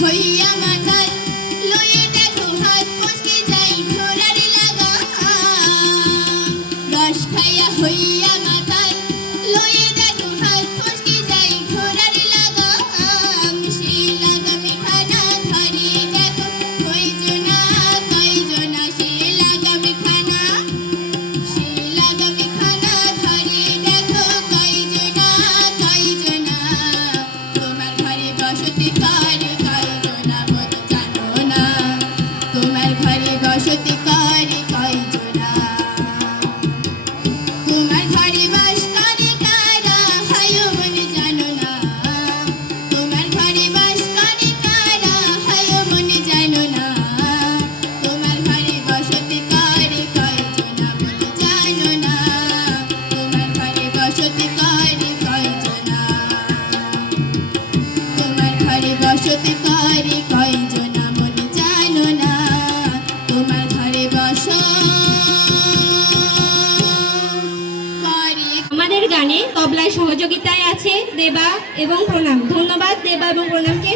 হইয়া তোমার ঘরে না। তোমার ঘরে বাস করে কারা? হায় মনে না। তোমার ঘরে বসতি গানে তবলায় সহযোগিতায় আছে দেবা এবং প্রণাম। ধন্যবাদ দেবা এবং প্রণামকে